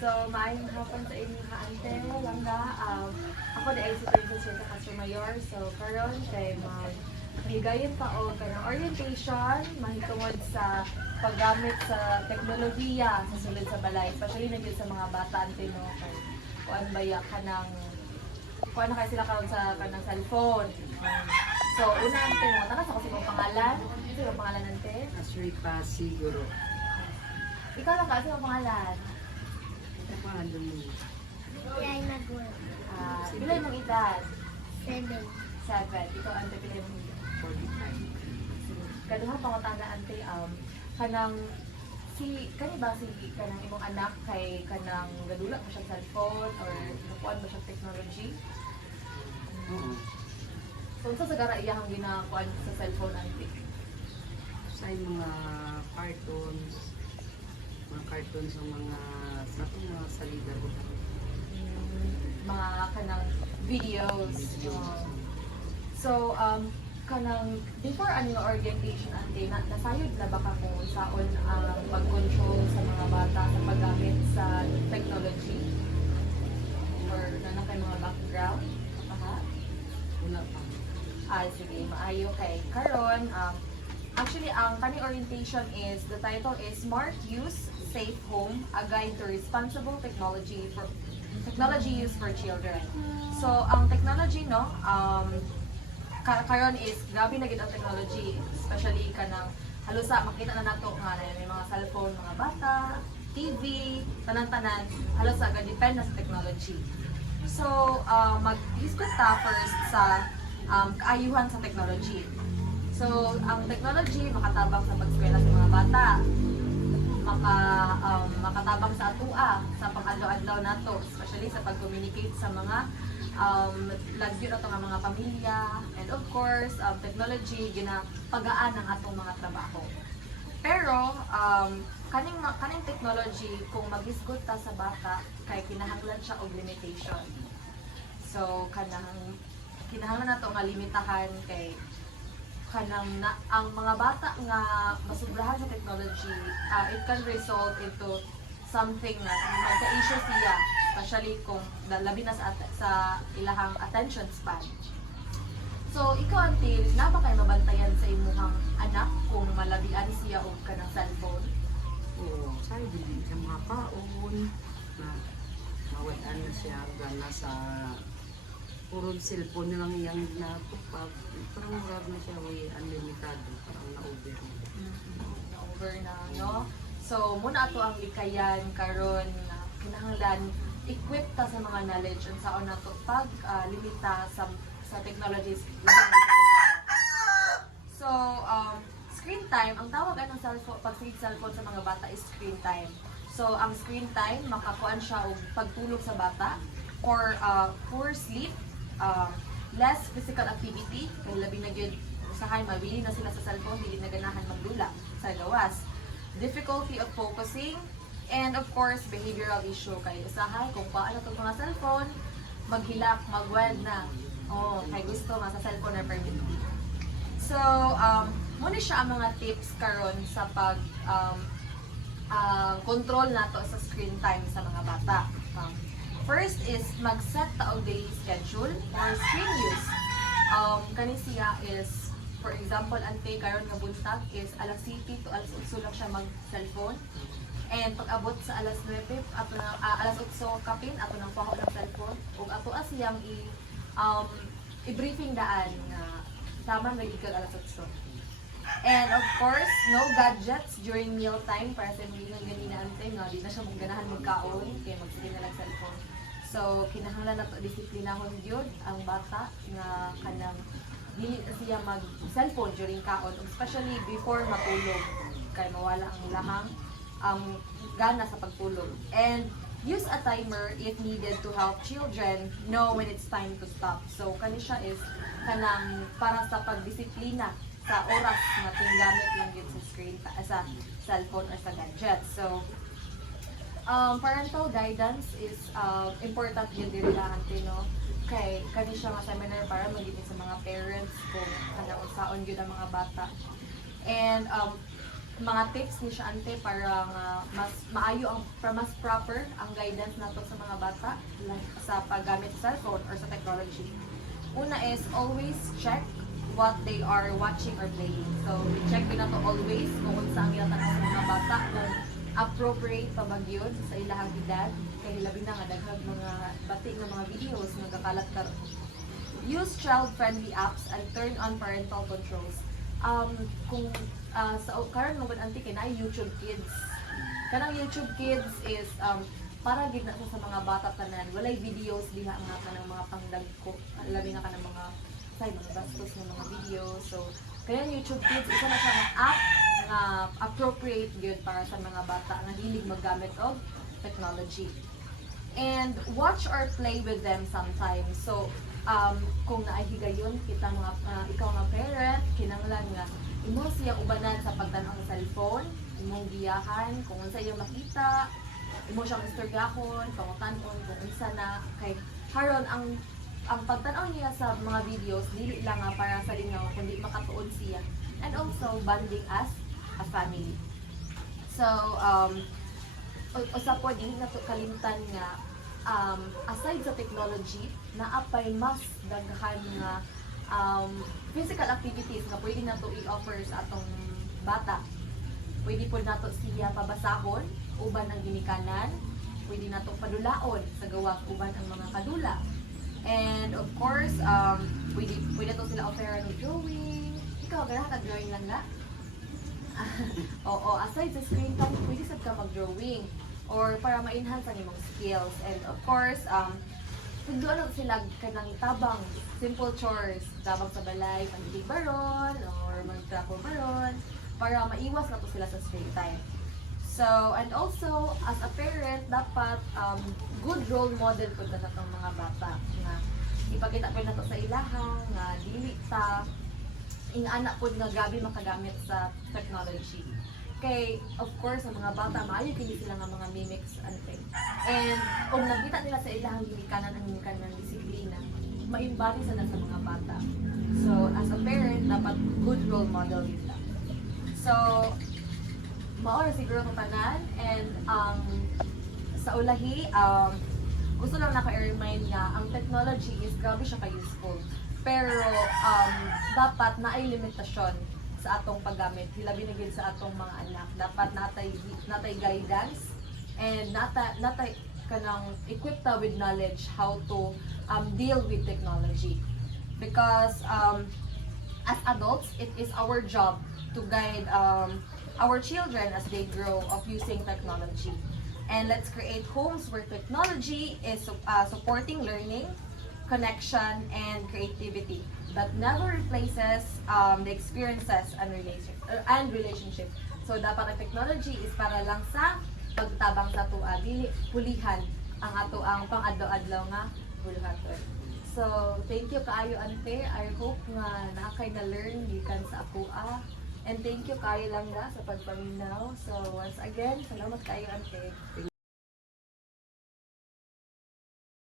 So, maayong hapon sa inyo ka ante, langga. Ako na ay si Princess Rita Castro Mayor. So, karon kay higayon pa o kanang orientation mahitungod sa paggamit sa teknolohiya sa sulod sa balay, especially na sa mga bata ante no kay kuan baya kanang kuan na kay sila karon sa kanang cellphone. So, una ante mo, takas ako sa imong pangalan. Ano sa imong pangalan ante? Asripa siguro. Ikaw lang ka sa imong pangalan. Paano mo? Yay Magul. Pilay mong edad? 7. 7. Ikaw ante pilay mong edad? 45. Kaduha pangutana ante kanang kani ba si kanang imong anak kay kanang gadula ba siya cellphone or nakuan ba siya technology? Oo. So unsa sa gara iyang ginakuan sa cellphone ante? Sa mga cartoons, sa mga sa mga salida ko. Mga kanang videos. So kanang before ano yung orientation ante nasayod na ba ka kung saon ang pag-control sa mga bata sa paggamit sa technology? Or na kay mga background? Aha. Wala pa. Sige, maayo kay karon. Actually, ang kani orientation is, the title is Smart Use, Safe Home, A Guide to Responsible Technology Use for Children. So, ang technology, no, karon is, grabe na gid ang technology, especially kanang halusa, makita na nato nga na may mga cellphone, mga bata, TV, tanan-tanan, halusa, depend na sa technology. So, mag-discuss ta first sa kaayuhan sa technology. So, ang technology makatabang sa pag-eskwela sa mga bata, makatabang sa atua, sa pang-adlaw-adlaw nato, especially sa pag-communicate sa mga lagyo na mga pamilya, and of course, technology ginapagaan ang atong mga trabaho. Pero, kaning technology, kung mag-isgot ta sa bata, kay kinahanglan siya og limitation. So, kinahanglan nato nga limitahan kay ang mga bata nga masubrahan sa technology, it can result into something na magka-issue siya, especially kung labi na sa ilahang attention span. So, ikaw until, na ba kayo mabantayan sa imuhang anak kung malabian siya o ka ng cellphone? Oo, sabi din sa mga paon na mawalan na siya gana sa puro cellphone na lang iyang natupag. Parang marami na siya way unlimitado, parang na-over na. Na-over na, no? So, muna ato ang likayan karon na kinahanglan equip ta sa mga knowledge and sa na to pag limita sa technologies. So, screen time, ang tawag ng cellphone, cellphone sa mga bata is screen time. So, ang screen time, makakuan siya og pagtulog sa bata or poor sleep, less physical activity, kay labi na gyud usahay mabili na sila sa cellphone, dili na ganahan magdula sa gawas. Difficulty of focusing, and of course, behavioral issue kay usahay kung paano tong mga cellphone, maghilak, magwed na. Kay gusto nga sa cellphone na permanently. So, muna siya ang mga tips karon sa pag control nato sa screen time sa mga bata. First is mag-set ta og daily schedule or screen use. Kani siya is, for example, ante karon nga buntag is alas 7 to alas 8 lang siya mag-cellphone. And pag abot sa alas 9, alas 8 kapin, ato nang paho ng cellphone. Ug ato siyang i-briefing daan nga tama nga gid alas 8. And of course, no gadgets during meal time para sa mga ganina ante nga di na siya ganahan magkaon kay magsige na lang cellphone. So kinahanglan nato disiplinahon gyud ang bata nga kanang dili siya mag cellphone during kaon, especially before matulog kay mawala ang ilahang gana sa pagtulog. And use a timer if needed to help children know when it's time to stop. So kani siya is kanang para sa pagdisiplina sa oras nga tinggamit lang yun sa screen sa cellphone or sa gadget. So parental guidance is important yun din lahat, no? Kay kani siya nga seminar para magiging sa mga parents kung kanang unsaon gyud ang mga bata. And mga tips ni siya ante para nga mas maayo ang mas proper ang guidance nato sa mga bata like, sa paggamit sa cellphone or sa technology. Una is always check what they are watching or playing. So, check din nato always kung unsa ang ginatanaw sa mga bata kung appropriate pa ba gyud sa ilahang edad kay labi na nga daghang mga bati nga mga videos nga gakalat karon. Use child-friendly apps and turn on parental controls. Kung sa karon mo anti kay na YouTube Kids. Kanang YouTube Kids is para gid na sa mga bata tanan. Walay videos diha nga kanang mga pangdagko. Labi na kanang mga mga bastos ng mga videos. So, kaya YouTube Kids isa na siya ng app nga appropriate gyud para sa mga bata nga hilig maggamit og technology. And watch or play with them sometimes. So, kung naahigayon kita mga ikaw nga parent, kinahanglan nga imo siyang ubanan sa pagtan-aw sa cellphone, imong giyahan kung unsa iyang makita, imo siyang istoryahon, pangutan-on kung unsa na kay haron ang pagtan-aw niya sa mga videos dili lang nga para sa lingaw kundi makatuod siya and also bonding as a family. So usa po dili nato kalimtan nga aside sa technology, naapay mas daghan nga physical activities nga pwede nato i-offer sa atong bata. Pwede po nato siya pabasahon, uban ang ginikanan, pwede nato padulaon sa gawas uban ang mga kadula. And of course, pwede to sila offer ng drawing. Ikaw, ganahan ka drawing lang nga? Oo, aside sa screen time, pwede sad ka mag-drawing or para ma-enhance ang imong skills. And of course, doon sila kanang tabang, simple chores, tabang sa balay, pagiging baron, or mag-trapo baron, para maiwas na to sila sa screen time. So, and also, as a parent, dapat good role model po na sa itong mga bata. Na ipakita po na to sa ilahang, nga dili ta, ina-anak po nga gabi makagamit sa technology. Kay, of course, ang mga bata, maayo kini sila nga mga mimics, anything. And, kung nakita nila sa ilahang ginikanan ang ginikanan disiplina, maimbari sa mga bata. So, as a parent, dapat good role model nila. So, maora siguro ko tanan, and sa ulahi, gusto lang naka-remind nga, ang technology is grabe siya ka-useful. Pero, dapat na ay limitasyon sa atong paggamit. Hilabi na gid sa atong mga anak. Dapat natay guidance and natay kanang equipped ta with knowledge how to deal with technology. Because as adults, it is our job to guide our children as they grow of using technology. And let's create homes where technology is supporting learning, connection, and creativity, but never replaces the experiences and relationship. So dapat ang technology is para lang sa pagtabang sa tua, dili pulihan ang ato ang pang-adlaw-adlaw nga buluhaton. So thank you kaayo ante. I hope nga nakakay na learn gikan sa akoa. And thank you kaayo lang sa pagpaminaw. So once again, salamat kaayo ante.